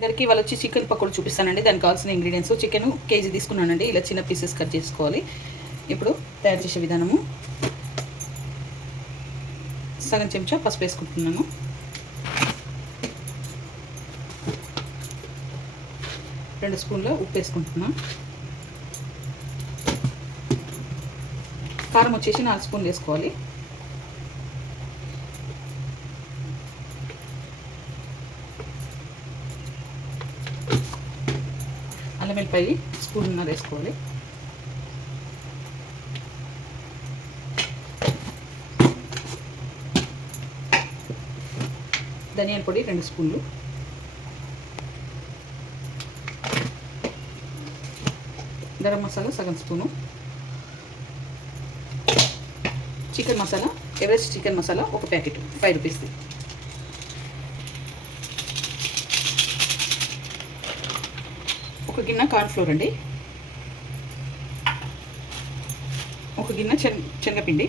అందరికీ ఇవాళ వచ్చి చికెన్ పకోడీ చూపిస్తానండి. దానికి కావాల్సిన ఇంగ్రీడియంట్స్ చికెన్ కేజీ తీసుకున్నానండి. ఇలా చిన్న పీసెస్ కట్ చేసుకోవాలి. ఇప్పుడు తయారు చేసే విధానము, సగం చెంచా పసుపు వేసుకుంటున్నాను. రెండు స్పూన్ల ఉప్పు వేసుకుంటున్నాను. కారం వచ్చేసి 4 స్పూన్లు వేసుకోవాలి. అల్లం వెల్లిపాయ స్పూన్నర వేసుకోవాలి. ధనియాల పొడి 2 స్పూన్లు. గరం మసాలా సగం spoon. Chicken masala, Everest chicken masala 1 packet 5 రూపీస్ది. ఒక గిన్నె కార్న్ఫ్లోర్ అండి. ఒక గిన్నె శనగపిండి.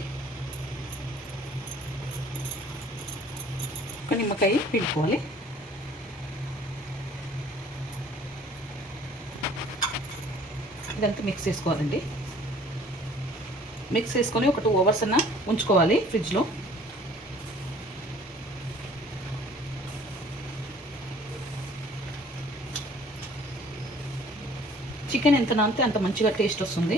ఒక నిమ్మకాయ పిండుకోవాలి. ఇదంతా మిక్స్ చేసుకోవాలండి. మిక్స్ చేసుకొని ఒక 2 అవర్స్ అన్న ఉంచుకోవాలి ఫ్రిడ్జ్లో. చికెన్ ఎంత నానితే అంత మంచిగా టేస్ట్ వస్తుంది.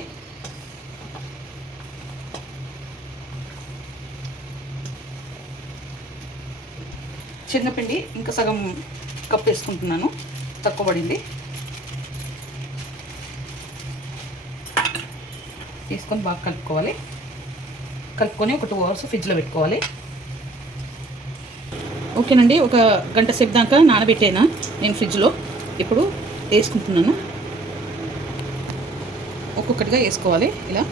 శనగపిండి ఇంకా సగం కప్ వేసుకుంటున్నాను, తక్కువ పడింది. వేసుకొని బాగా కలుపుకోవాలి. కలుపుకొని ఒక 2 అవర్స్ ఫ్రిడ్జ్లో పెట్టుకోవాలి. ఓకేనండి, ఒక గంట సేపు దాకా నానబెట్టేనా నేను ఫ్రిడ్జ్లో. ఇప్పుడు వేసుకుంటున్నాను. ఒక్కొక్కటిగా వేసుకోవాలి. ఇలా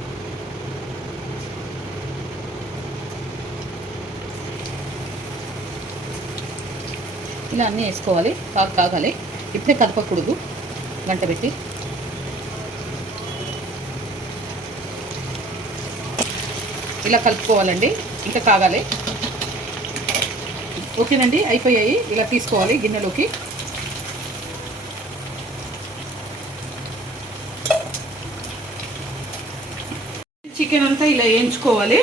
అన్నీ వేసుకోవాలి. బాగా కాగాలి. ఇప్పుడే కలపకూడదు, గంట పెట్టి. ఇలా కలుపుకోవాలండి, ఇంకా కాగాలి. ఓకేనండి, అయిపోయాయి. ఇలా తీసుకోవాలి గిన్నెలోకి. చికెన్ అంతా ఇలా వేయించుకోవాలి.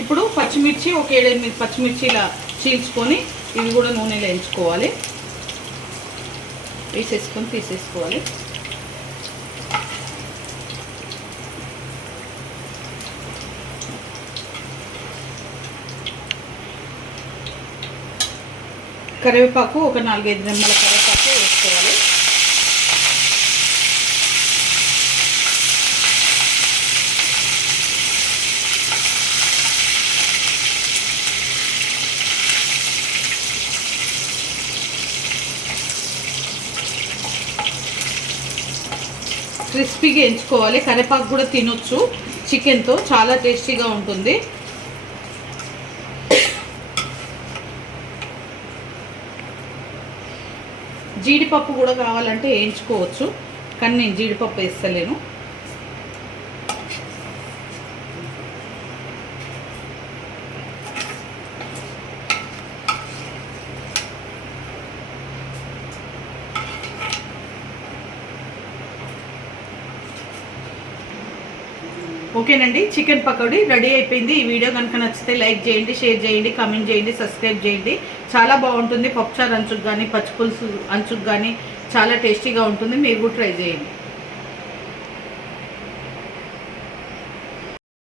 ఇప్పుడు పచ్చిమిర్చి ఒక 7-8 పచ్చిమిర్చి ఇలా చీల్చుకొని ఇవి కూడా నూనెలో వేయించుకోవాలి. వేసేసుకొని తీసేసుకోవాలి. కరివేపాకు ఒక 4-5 రెమ్మల కరివేపాకు వేసుకోవాలి. క్రిస్పీగా ఎంచుకోవాలి. కరివేపాకు కూడా తినొచ్చు చికెన్తో, చాలా టేస్టీగా ఉంటుంది. జీడిపప్పు కూడా కావాలంటే వేయించుకోవచ్చు, కానీ నేను జీడిపప్పు వేస్తలేను. ఓకేనండి, చికెన్ పకోడీ రెడీ అయిపోయింది. ఈ వీడియో కనుక నచ్చితే లైక్ చేయండి, షేర్ చేయండి, కామెంట్ చేయండి, సబ్స్క్రైబ్ చేయండి. చాలా బాగుంటుంది. పప్పుచారు అంచుకు కానీ, పచ్చిపులుసు అంచుకు కానీ చాలా టేస్టీగా ఉంటుంది. మీరు కూడా ట్రై చేయండి.